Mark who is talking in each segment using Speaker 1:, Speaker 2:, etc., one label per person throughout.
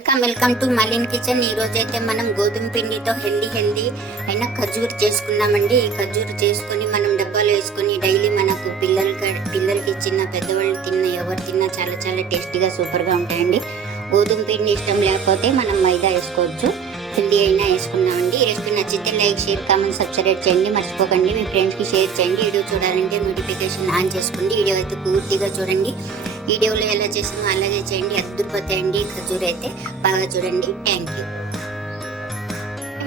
Speaker 1: Welcome welcome to Malin kitchen ఈ రోజు అయితే మనం గోధుమ పిండితో హెల్దీ హెల్దీ అయినా ఖజూర్ చేసుకున్నామండి ఈ ఖజూర్ చేసుకొని మనం డబ్బాలో వేసుకొని డైలీ మనకు పిల్లలకి పిల్లలకి ఇచ్చిన పెద్దవాళ్ళు తిన్న ఎవరు తిన్నా చాలా చాలా టేస్టీగా సూపర్గా ఉంటాయండి. గోధుమ పిండి ఇష్టం లేకపోతే మనం మైదా వేసుకోవచ్చు. హెల్దీ అయినా వేసుకున్నామండి ఈ రెసిపీ నచ్చితే లైక్ షేర్ కామెంట్ సబ్స్క్రైబ్ చేయండి. మర్చిపోకండి. మీ ఫ్రెండ్స్కి షేర్ చేయండి. వీడియో చూడాలంటే నోటిఫికేషన్ ఆన్ చేసుకోండి. వీడియో అయితే పూర్తిగా చూడండి. వీడియోలో ఎలా చేసామో అలాగే చేయండి. అద్దరిపోతాయండి ఖజూర్ అయితే బాగా చూడండి. థ్యాంక్ యూ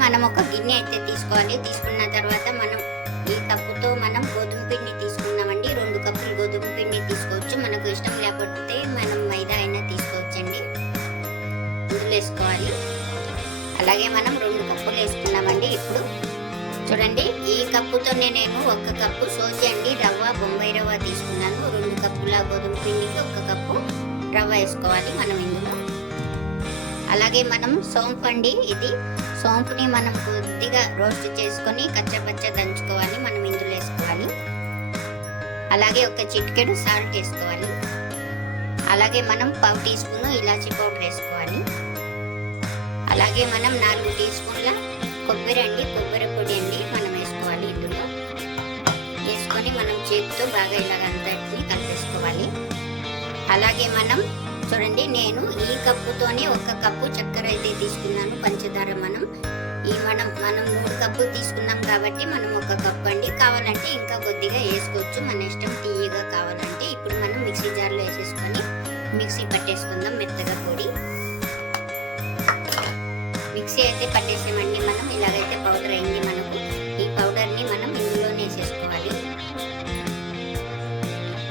Speaker 1: మనం ఒక గిన్నె అయితే తీసుకోవాలి. తీసుకున్న తర్వాత మనం ఈ కప్పుతో మనం గోధుమ పిండి తీసుకున్నామండి రెండు కప్పులు గోధుమ పిండి తీసుకోవచ్చు. మనకు ఇష్టం లేకపోతే మనం మైదా అయినా తీసుకోవచ్చండి. ఇందులో వేసుకోవాలి. అలాగే మనం రెండు కప్పులు వేసుకున్నామండి ఇప్పుడు. చూడండి ఈ కప్పుతో నేను ఒక కప్పు సోజి అండి రవ్వ బొంబాయి రవ్వ తీసుకున్నాను. రెండు కప్పుల గోధుమ పిండికి ఒక కప్పు రవ్వ వేసుకోవాలి మనం ఇందులో. అలాగే మనం సోంపు అండి ఇది. సోంపుని మనం కొద్దిగా రోస్ట్ చేసుకొని కచ్చపచ్చ దంచుకోవాలి మనం ఇందులో వేసుకోవాలి. అలాగే ఒక చిటికెడు సాల్ట్ వేసుకోవాలి. అలాగే మనం పావు టీ స్పూన్ ఇలాచీ పౌడర్ వేసుకోవాలి. అలాగే మనం నాలుగు టీ స్పూన్ల కొబ్బరి అండి కొబ్బరి పొడి అండి మనం వేసుకోవాలి ఇందులో. వేసుకొని మనం చేతితో బాగా ఇలాగంతటిని కలిపేసుకోవాలి. అలాగే మనం చూడండి నేను ఈ కప్పుతోనే ఒక కప్పు చక్కెర అయితే తీసుకున్నాను పంచదార మనం. ఈ మనం మనం మూడు కప్పులు తీసుకున్నాం కాబట్టి మనం ఒక కప్పు అండి. కావాలంటే ఇంకా కొద్దిగా వేసుకోవచ్చు. మన ఇష్టం తీయగా కావాలంటే ఇప్పుడు మనం మిక్సీ జార్లో వేసేసుకొని మిక్సీ పట్టేసుకుందాం మెత్తగా పొడి. మిక్సీ అయితే పట్టేసామండి మనం ఇలాగైతే పౌడర్ అయింది మనకు. ఈ పౌడర్ని మనం ఇందులోనే వేసేసుకోవాలి.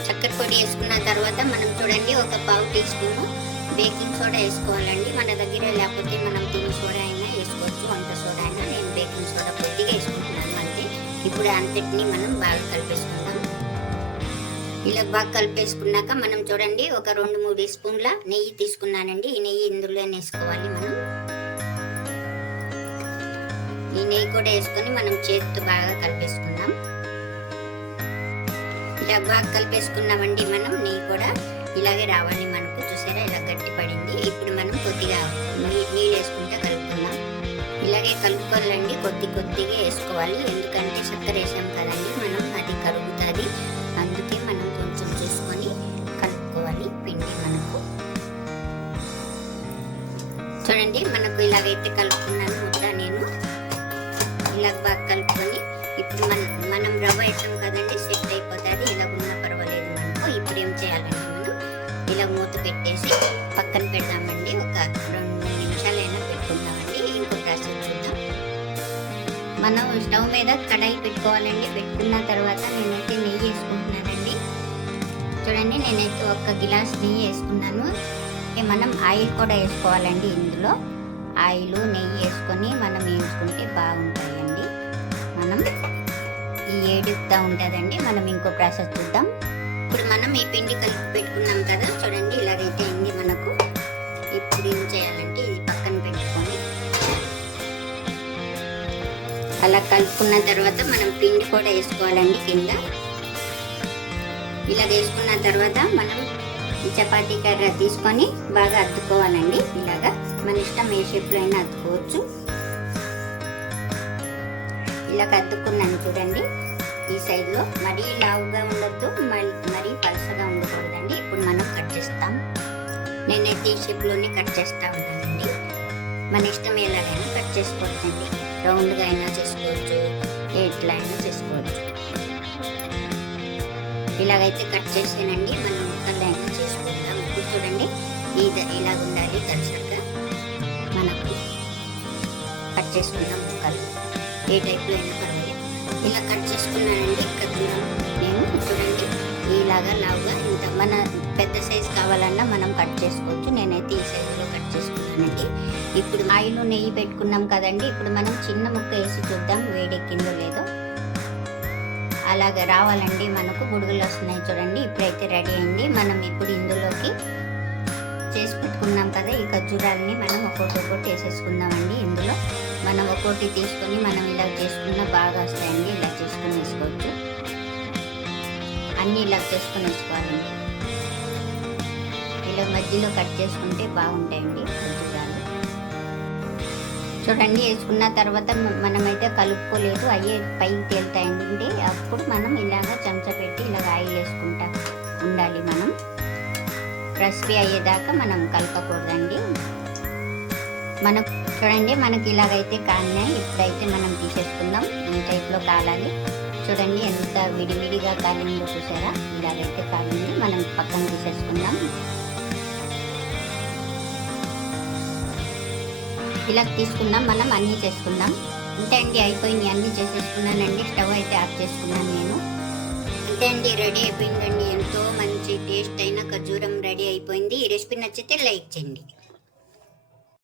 Speaker 1: చక్కెర పొడి వేసుకున్న తర్వాత మనం చూడండి ఒక పావు టీ స్పూన్ బేకింగ్ సోడా వేసుకోవాలండి. మన దగ్గర లేకపోతే మనం తిని సోడా అయినా వేసుకోవచ్చు. వంట సోడా అయినా నేను బేకింగ్ సోడా కొద్దిగా వేసుకుంటున్నాను అంతే. ఇప్పుడు అంతటిని మనం బాగా కలిపేసుకుందాం. ఇలా బాగా కలిపేసుకున్నాక మనం చూడండి ఒక రెండు మూడు స్పూన్ల నెయ్యి తీసుకున్నానండి. ఈ నెయ్యి ఇందులోనే వేసుకోవాలి మనం. ఈ నెయ్యి కూడా వేసుకొని మనం చేతితో బాగా కలిపేసుకుందాం. ఇలా బాగా కలిపేసుకున్నామండి మనం నెయ్యి కూడా ఇలాగే రావాలి మనకు. చూసారా? ఇలా గట్టి పడింది. ఇప్పుడు మనం కొద్దిగా నీళ్ళు వేసుకుంటే కలుపుకుందాం. ఇలాగే కలుపుకోవాలండి. కొద్ది కొద్దిగా వేసుకోవాలి. ఎందుకంటే చక్కెర వేసాం కదండి మనం అది కరుగుతుంది. అందుకే మనం కొంచెం చూసుకొని కలుపుకోవాలి పిండి మనకు. చూడండి మనకు ఇలాగైతే కలుపుకున్నాను. ముద్ద బాగా కలుపుకొని ఇప్పుడు మనం మనం రవ్వ వేసాం కదండి సెట్ అయిపోతుంది ఇలా ఉన్నా పర్వాలేదు మనకు. ఇప్పుడు ఏం చేయాలంటే మనం ఇలా మూత పెట్టేసి పక్కన పెడదామండి. ఒక రెండు నిమిషాలు నిమిషాలైనా పెట్టుకుందామండి. ఇంకో ప్రాసెస్ చూద్దాం మనం స్టవ్ మీద కడాయి పెట్టుకోవాలండి. పెట్టుకున్న తర్వాత నేనైతే నెయ్యి వేసుకుంటున్నానండి. చూడండి నేనైతే ఒక గిలాస్ నెయ్యి వేసుకున్నాను. మనం ఆయిల్ కూడా వేసుకోవాలండి ఇందులో. ఆయిల్ నెయ్యి వేసుకొని మనం వేయించుకుంటే బాగుంటుంది. మనం ఈ ఏడుపుతా ఉంటుందండి. మనం ఇంకో ప్రాసెస్ చూద్దాం. ఇప్పుడు మనం ఈ పిండి కలిపి పెట్టుకున్నాం కదా చూడండి ఇలాగైతే అయింది మనకు. ఇప్పుడు ఏం చేయాలంటే ఇది పక్కన పెట్టుకొని అలా కలుపుకున్న తర్వాత మనం పిండి కూడా వేసుకోవాలండి కింద. ఇలా వేసుకున్న తర్వాత మనం చపాతీ కర్ర తీసుకొని బాగా అద్దుకోవాలండి ఇలాగా. మన ఇష్టం ఏ షేప్లో అయినా అద్దుకోవచ్చు. ఇలా అద్దుకున్నాను చూడండి. ఈ సైడ్లో మరీ లావుగా ఉండొద్దు మరీ మరీ పలసగా ఉండకూడదండి. ఇప్పుడు మనం కట్ చేస్తాం. నేనైతే ఈ షేప్లోనే కట్ చేస్తూ ఉన్నానండి మన ఇష్టం ఎలాగైనా కట్ చేసుకోవచ్చండి. రౌండ్గా అయినా చేసుకోవచ్చు ఎట్లా అయినా చేసుకోవచ్చు. ఇలాగైతే కట్ చేసానండి. మనం ముక్కలు అయినా చేసుకుంటాం ఇప్పుడు చూడండి ఇది ఇలాగ ఉండాలి దర్శకంగా మనకు కట్ చేసుకున్నాం ముక్కలు. ఏ టైప్లో అయినా పర్వాలేదు. ఇలా కట్ చేసుకున్నానండి ఖర్జూరం నేను చూడండి ఇలాగా లావుగా ఇంత మన పెద్ద సైజ్ కావాలన్నా మనం కట్ చేసుకోవచ్చు. నేనైతే ఈ సైజులో కట్ చేసుకున్నానండి. ఇప్పుడు ఆయిల్ నెయ్యి పెట్టుకున్నాం కదండి ఇప్పుడు మనం చిన్న ముక్క వేసి చూద్దాం వేడెక్కిందో లేదో. అలాగే రావాలండి మనకు బుడుగులు వస్తున్నాయి చూడండి ఇప్పుడైతే రెడీ అయింది. మనం ఇప్పుడు పెట్టుకున్నాం కదా ఈ ఖర్జూరాలని మనం ఒక్కొక్కటి ఒక్కొక్కటి వేసేసుకుందామండి ఇందులో. మనం ఒక్కొక్కటి తీసుకొని మనం ఇలా చేసుకున్న బాగా వస్తాయండి. ఇలా చేసుకుని వేసుకోవచ్చు. అన్నీ ఇలా చేసుకుని వేసుకోవాలండి. ఇలా మధ్యలో కట్ చేసుకుంటే బాగుంటాయండి ఖర్జూరాలు. చూడండి వేసుకున్న తర్వాత మనమైతే కలుపుకోలేదు. అయ్యే పైకి తేలుతాయండి. అప్పుడు మనం ఇలాగ చెంచా పెట్టి ఇలాగ ఆయిల్ వేసుకుంటా ఉండాలి మనం. క్రస్పీ అయ్యేదాకా మనం కలపకూడదండి. మనం చూడండి మనకి ఇలాగైతే కాలినాయి ఇప్పుడైతే మనం తీసేసుకుందాం. ఈ టైప్లో కాలాలి. చూడండి ఎంత విడివిడిగా కాలిందో చూసారా? ఇలాగైతే కాలింది. మనం పక్కన తీసేసుకుందాం. ఇలా తీసుకుందాం మనం అన్నీ చేసుకుందాం. అంతే అండి అయిపోయింది. అన్నీ చేసేసుకున్నానండి. స్టవ్ అయితే ఆఫ్ చేసుకున్నాను నేను. అంతే అండి రెడీ అయిపోయిందండి. ఎంతో మంచి టేస్ట్ అయిన ఖర్జూరం రెడీ అయిపోయింది. ఈ రెసిపీ నచ్చితే లైక్ చేయండి.